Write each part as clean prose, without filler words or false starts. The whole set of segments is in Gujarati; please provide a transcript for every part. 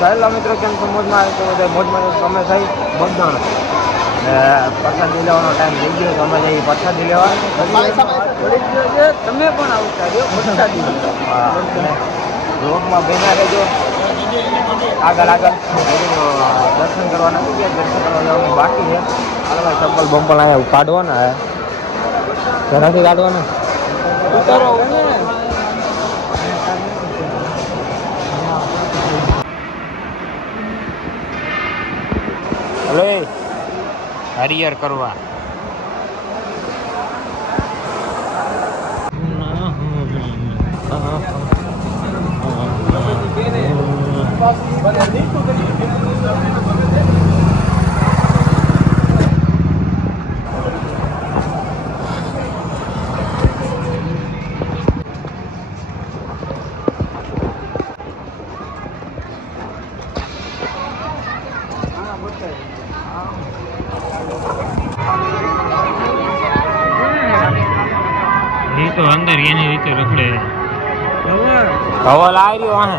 હેલો મિત્રો, કેમ છો? મોજમાં આવે તો બધા મોજમાં અમે થઈ મતદાન પ્રસાદી લેવાનો ટાઈમ થઈ ગયો તો અમે જઈએ પ્રસાદી લેવા. તમે પણ આવતા રહ્યો પ્રસાદી રોગમાં બેના રહેજો. આગળ દર્શન કરવા નથી ગયા, દર્શન કરવા જવાનું બાકી છે. આગળ ચપ્પલ બમ્પલ અહીંયા કાઢવાના નથી કાઢવાના. હલો હરિયર કરવા તો અંદર એની રીતે રખડે ધવલ આવી રહ્યો હે.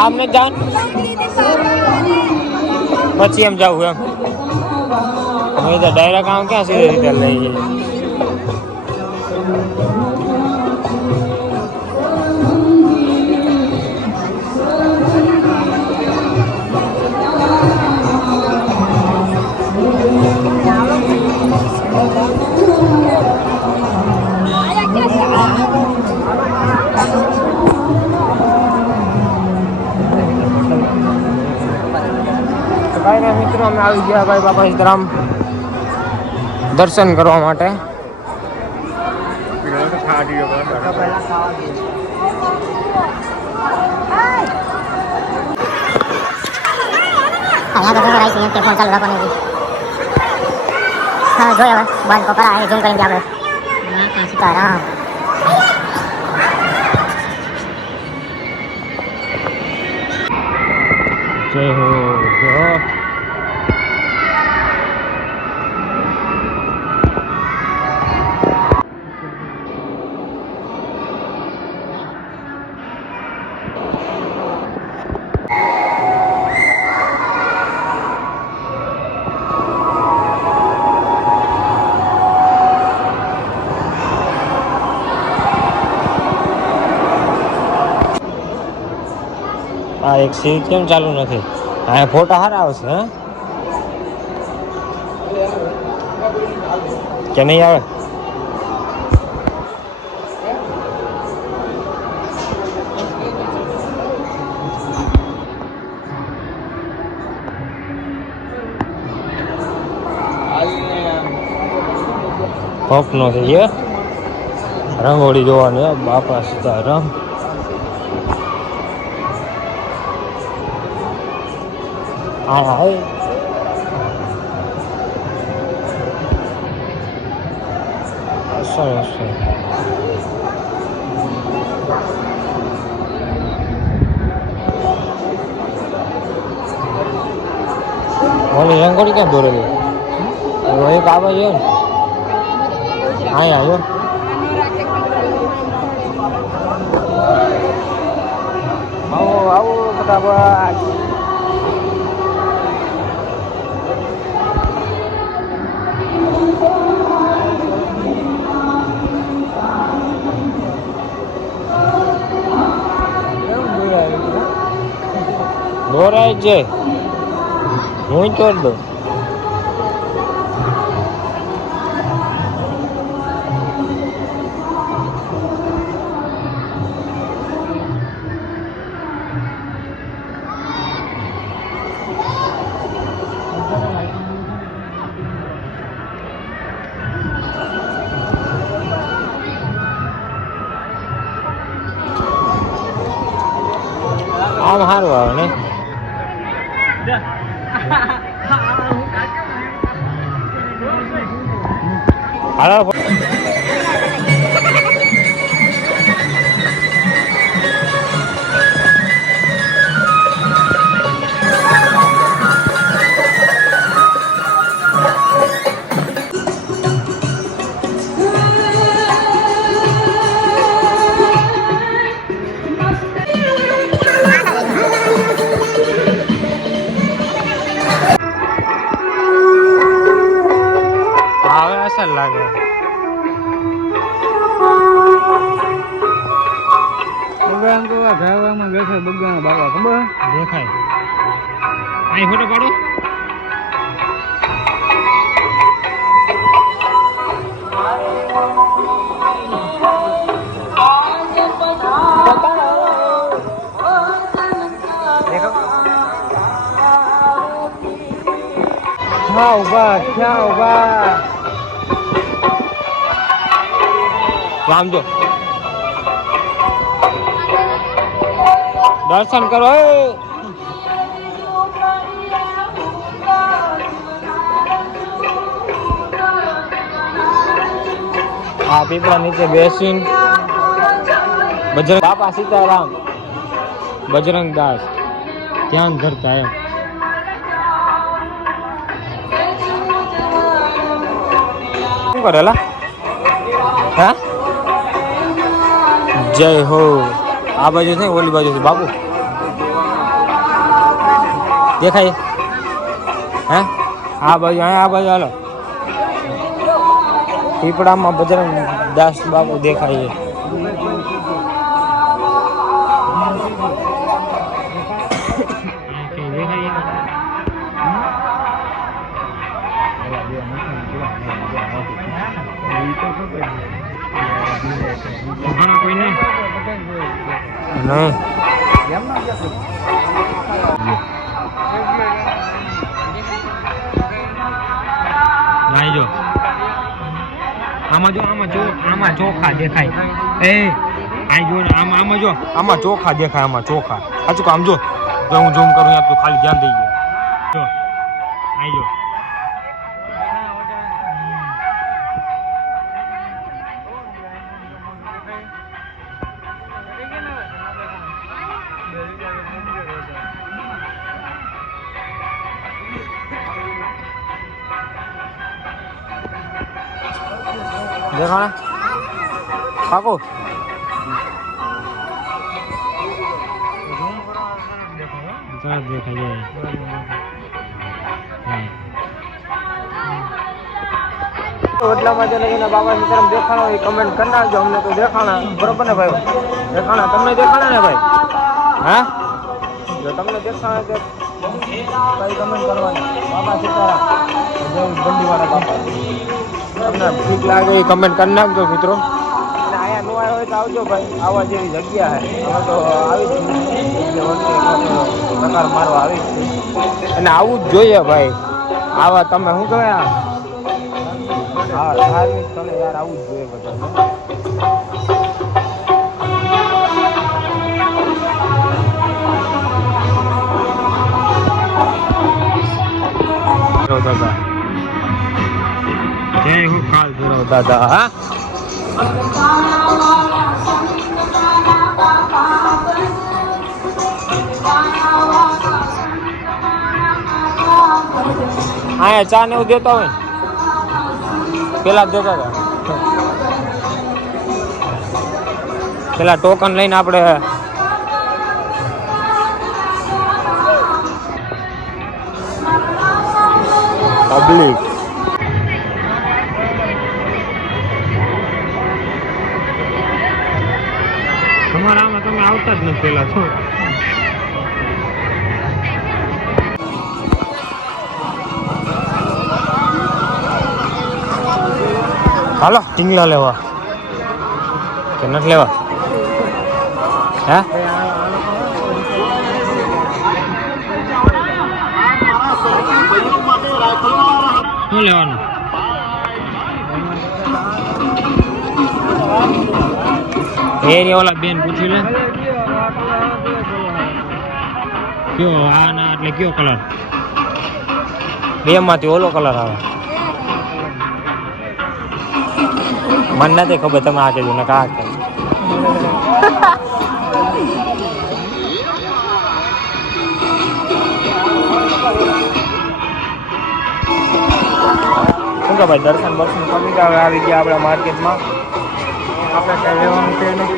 આમને જાન પછી એમ જાવું એમ અમે તો ડાયરેક્ટ આમ ક્યાં સીધી રીતે લઈ જઈએ. મિત્રો અમે આવી ગયા ભાઈ બાપા સીતારામ દર્શન કરવા માટે. સીતારામ જય હો જય હો. આ એક સીટ કેમ ચાલુ નથી? આ ફોટા સારા આવશે હે કે નહીં આવે? ખોફ નો થઈ ગયો. રંગોળી જોવાની બાપા સીતારામ. હા હા સરસ. ઓલી રંગોળી ક્યાં દોરેલી? એક આવે છે ને અહીંયા આવ્યો. આવો આવો ફટાફટ. દોરાય છે હું ચોર દો. આમ સારું આવે ને હાલો હવે અસર લાગે બગાન તો આ ઘાવામાં દેખાય બગાના બાબા ખબર દેખાય અહીં ફોટો પાડો ક્યાં ઉભા આમ જો દર્શન કરો આ પીપળા નીચે બેસીને બજરંગ બાપા સીતારામ બજરંગ દાસ ધ્યાન ધરતા એમ શું કરેલા હા જય હો આ બાજુ છે ઓલી બાજુ છે બાપુ દેખાય હે આ બાજુ આ બાજુ હાલો પીપળામાં બજરંગ દાસ બાપુ દેખાય કોઈ નહીં નહીં નાઈ જો આમાં ચોખા દેખાય એ આઈ જો ને આમાં જો આમાં ચોખા દેખાય આમાં ચોખા સાચું કામ જો હું ઝૂમ કરું યાર તું ખાલી ધ્યાન દઈ જો આઈ જો દેખાણા પાકો દેખાય એટલામાં જે લઈને બાબા સીતારામ દેખાણો એ કમેન્ટ કરી નાખજો અમને તો દેખાણા બરોબર ને ભાઈ દેખાણા તમને દેખાણા ને ભાઈ હા જો તમને દેખાણા તો કઈ કમેન્ટ કરવાની બાબા સીતારામ જય બંડીવાળા બાપા તમને ઠીક લાગે એ કમેન્ટ કરી નાખજો મિત્રો અને અહીંયા નો આવ્યો હોય તો આવજો ભાઈ આવા જેવી જગ્યા છે આમાં તો આવી જ પ્રકાર મારવા આવી જ છે અને આવું જ જોઈએ ભાઈ આવા તમે શું કહેવાય હા ધાર્મિક સ્થળે યાર આવું જ જોઈએ બધા દાદા જય હું કાલ દાદા હા હા ચા ને એવું દેતા હોય પેલા જ દેતા હતા પેલા ટોકન લઈને આપણે પબ્લિક તમારા આમાં તમે આવતા જ નથી પેલા છો હાલો ટીંગલા લેવા કે નથી લેવા હે શું લેવાનું એ ઓલા બેન પૂછી લે કયો આના એટલે કયો કલર? બે માંથી ઓલો કલર આવે. મને નથી ખબર, તમે આ કીધું ને કા કીધું. શું કે ભાઈ, દર્શન બર્શન કરી ગયા, હવે આવી ગયા આપણા માર્કેટમાં. આપણે કઈ લેવાનું છે નહીં.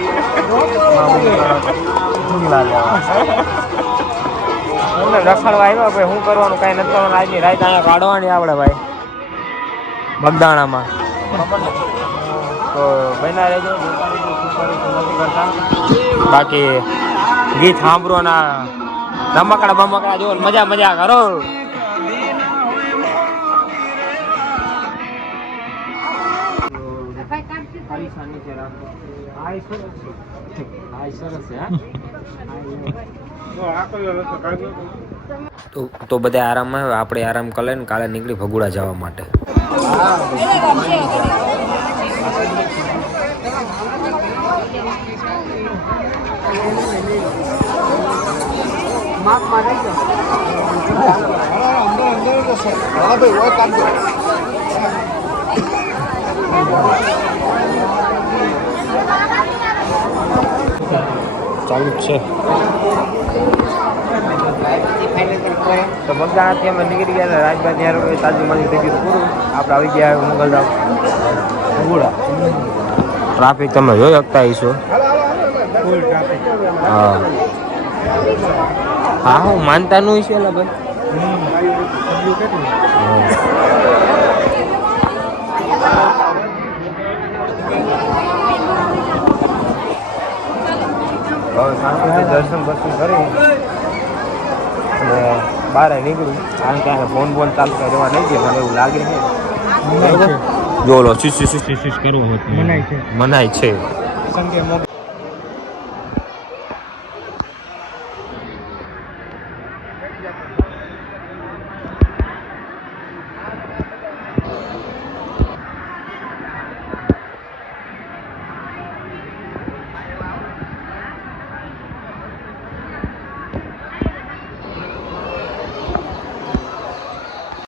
હું રખડવા આવ્યો ભાઈ, શું કરવાનું કઈ નથી કરવાનું. આજની રાત અહીંયા કાઢવાની આપણે ભાઈ બગદાણામાં. તો બના રહેજો, નથી કરતા. બાકી ગીત સાંભળો ના રમકડા બમકડા જો મજા મજા કરો. તો બધા આરામમાં આવે, આપણે આરામ કરી લઈને કાલે નીકળી ભગુડા જવા માટે. ચાલુ જ છે. તો બગદાણાથી અમે નીકળી ગયા, રાજભાઈ ત્યાં તાજુમાજી થઈ ગયું પૂરું. આપણે આવી ગયા મોગલધામ ભગુડા. ટ્રાફિક તમે જોઈ શકતા હશો. હા હા, હું માનતા નું છે ભાઈ. દર્શન બર્શન કરી અને બહાર નીકળું. કારણ કે ફોન બોન ચાલુ કરવા નહીં દે, મને એવું લાગે છે. જો લો શીશ કરવો મનાય છે.